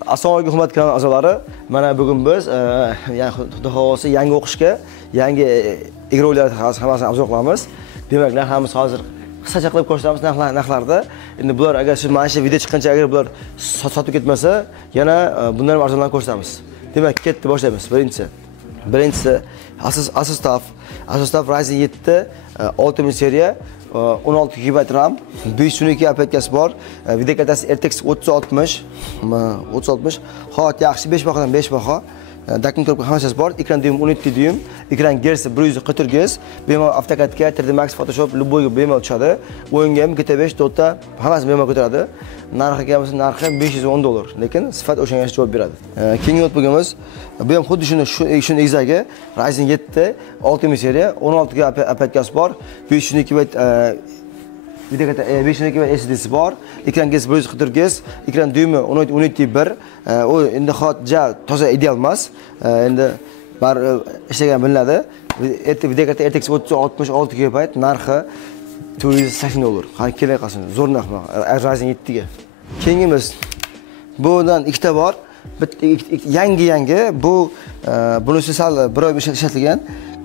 Assalomu alaykum hurmatli kanal a'zolari. Mana bugun biz Xudo xohlasa yangi o'qishga, yangi egrovlar hammasini obzor qilamiz. Demak, narximiz hozir qisqacha qilib ko'rsatamiz narxlarda. Endi bular agar siz mana shu video chiqqancha agar bular sotib ketmasa, yana bundan ham arzonroq ko'rsatamiz. Demak, ketdi boshlaymiz. Birinchisi Asus TUF Ryzen 7 6000 seriya 16 GB RAM, 512 aplikasi bor. Video kartasi RTX 3060. Hot yaxshi 5 bahodan 5 baho. Dakning ko'rib hammasi bor. Ekran dyum 17 dyum, ekran Hz 140 Hz. Bemalol AutoCADga, 3D Max, Photoshop, любойga bemalol tushadi. O'yinga ham GTA 5, Dota hammasi bemalol ko'taradi. Narxiga narxi $510, lekin sifat o'shanga javob beradi. Keyingi notebookimiz bu ham xuddi shuni egzagi Ryzen 7 6000 seriya 16 GB aplikasi bor. 512 GB video karta 512 GB SSD'si bor. Ekran Hz 140 Hz, ekran dyumi 17.1. U endi hozircha toza ideal emas. Endi bar ishlagan bilinadi. Video karta RTX 3066 GB, narxi $480. Qani kelay qolsin. Zo'r narx Ryzen 7 ga. Keyingimiz bundan ikkita bor. Yangi bu bunisi sal bir oy ishlatilgan.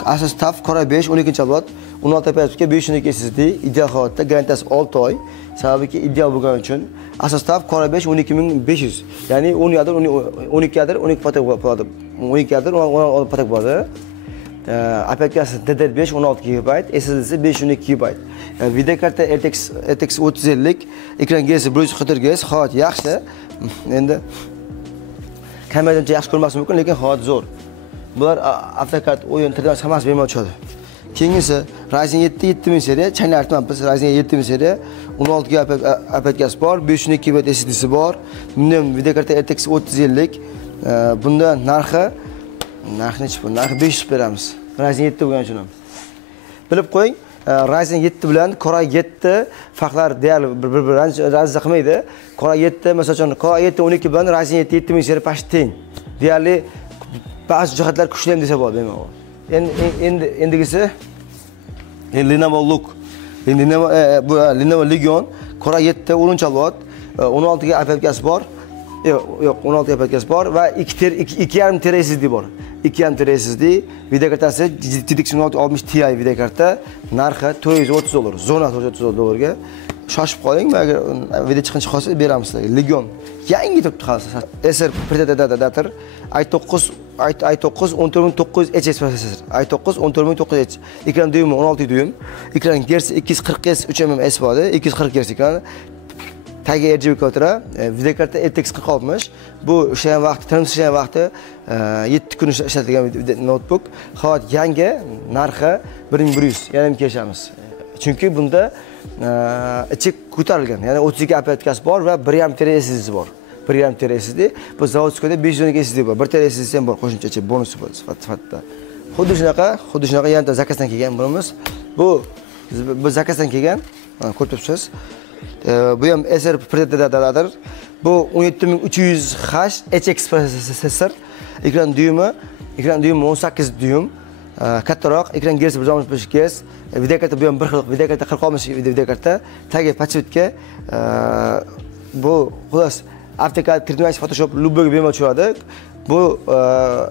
Asus TUF Core 5 12-avlod 16 paytga 512 SSD ideal holatda, garantiyasi 6 oy. Sababiki ideal bo'lgani uchun Asus TUF Core 5 12500. Ya'ni 10 yadir 12 yadir 12 patak bo'ladi. 12 yadir 16 patak bo'ladi. Aplikasi DDR5 16 GB, SSD'si 512 GB. Video karta RTX 3050, ekran Hz 140 Hz, hozir yaxshi. Endi kameradan yaxshi ko'rmasi mumkin, lekin hozir zo'r. Bular AutoCAD, o'yin, 3D hammasi bemalol tushadi. Keyingisi Ryzen 7 7000 seriya, chayni aytmayapmiz. Ryzen 7000 seriya 16 GB aplikasi bor, 512 GB SSD'si bor. Bundan video karta RTX 3050. Bunda narxi nechi pul? Narxi 500 beramiz. Ryzen 7 bo'lgani uchun ham. Bilib qo'ying, Ryzen 7 bilan Core 7 farqlar deyarli bir-biridan razza qilmaydi. Core 7 masalan Core 7 12 bilan Ryzen 7 7000 seriya past teng. Deyarli ba'zi jihatlar kuchli ham desa bo'ladi bemalol. Endigisi Lenovo Look. Lenovo Legion Core 7 10-avlod 16 GB aplikasi bor. Yo'q, 16 GB aplikasi bor va 2.5 TB SSD bor. 2.5 TB SSD, video kartasi GTX 1660 Ti video karta, narxi $430. Zona $430 ga. Shoshib qoling, agar video chiqinchi qolsa beramiz sizlarga. Legion yangi turibdi hozir. Acer Predator i9 14900H prosessor. i9 14900H. Ekran dyumi 16 dyum. Ekran Hz 240 Hz 3 bo'ladi. 240 Hz ekran. Tagi RGB ko'tara, video karta RTX 4060. Bu ishlagan vaqti, tinimsiz ishlagan vaqti 7 kun ishlatilgan notebook. Hozir yangi narxi 1100, yana ham kelishamiz. Chunki bunda ichi ko'tarilgan, ya'ni 32 aplikasi bor va 1.5 TB SSD bor. 1.5 TB SSD, bu zavodskoda 512 SSD bor. 1 TB SSD ham bor, qo'shimcha bonus sifatida. Xuddi shunaqa yana zakazdan kelgan bunimiz. Bu zakazdan kelgan, ko'rib turibsiz. Bu ham Acer Predator. Bu 17300H HX prosessor. Ekran dyumi 18 dyum. Kattaroq, ekran Hz 165 Hz. Video karta bu ham bir xil, video karta 4060 video karta. Tagi pachitka. Bu xolos AutoCAD, 3D Max, Photoshop любойga bemalol tushadi. Bu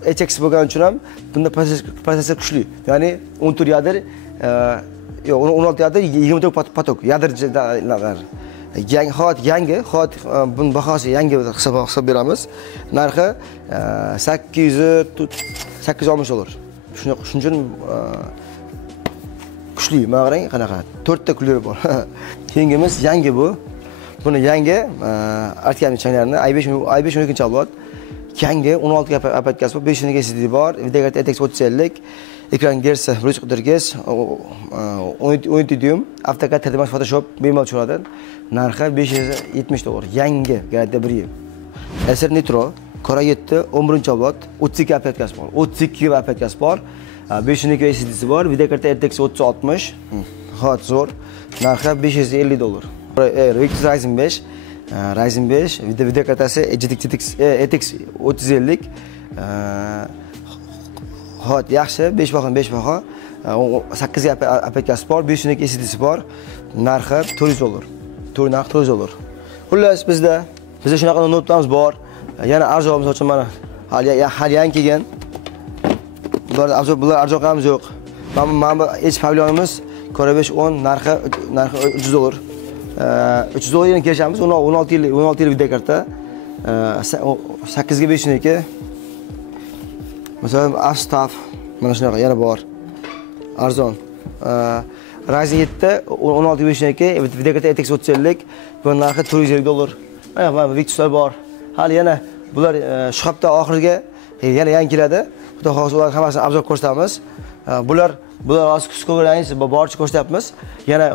HX bo'lgani uchun ham bunda prosessor kuchli. Ya'ni 14 yadir 16 yadir 24 patok yadirlar. Yangi bun bahosi yangi hisob beramiz. Narxi $860. Shuning uchun kuchli, mana qarang qanaqa. 4 ta kulori bor. Keyingimiz yangi bu. Buni yangi artgan changlarni i5 12-avlod. Yangi 16 GB aplikasi bor, 512 SSD bor, video karta RTX 3050, ekran Hz 140 Hz, 17 dyum, AutoCAD, 3D Max, Photoshop bemalol tushadi. Narxi $570. Yangi, garantiya 1 yil. Acer Nitro Core 7 11-avlod 32 aplikasi bor. 32 GB aplikasi bor, 512 SSD'si bor, video karta RTX 3060. Hot zo'r. Narxi $550. Ryzen 5 video kartasi RTX 3050. Hot yaxshi, 5 baho. 8 GB aplikasi bor, 512 SSD'si bor. Narxi $400. $400. Xullas bizda shunaqa notlarimiz bor. Yana arzon misol uchun mana hali yangi kelgan. Bular arzonimiz yo'q. Mana bu H pavilyonimiz Korebesh 10 narxi $300. $300 yana kelishamiz. 16 yil videokarta. 8 ga 502. Masalan, Astaf mana shunaqa yana bor. Arzon. Ryzen 7 16.5 videokarta RTX 3050 bu narxi $450. Mana Victuslar bor. Hali yana bular shu hafta oxiriga yana yangi keladi. Xudo xohlasa ular hammasini obzor ko'rsatamiz. Bular hozir ko'rganingiz boricha ko'rsatyapmiz. Yana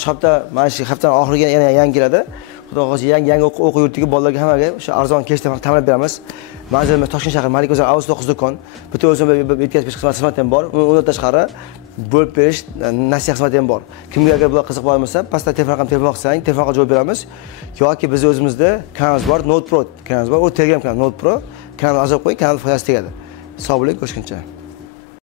shu hafta mana shu haftaning oxiriga yana yangi keladi. Xudo xohlasa yangi o'quv yurtiga bolalarga hammaga o'sha arzon kelishdan ta'minlab beramiz. Manzilimiz Toshkent shahri Malik O'zan Avuz 9 do'kon. Bitta o'zim yetkazib xizmati ham bor. Undan tashqari bo'lib berish nasihat xizmati ham bor. Kimga agar bular qiziq bo'lmasa, pastda telefon qilsang, telefonga javob beramiz. Yoki biz o'zimizda kanalimiz bor, Note Pro kanalimiz bor. U Telegram kanal Note Pro kanalni a'zo qo'ying, kanal foydasi tegadi. Sog' bo'ling, ko'rishguncha.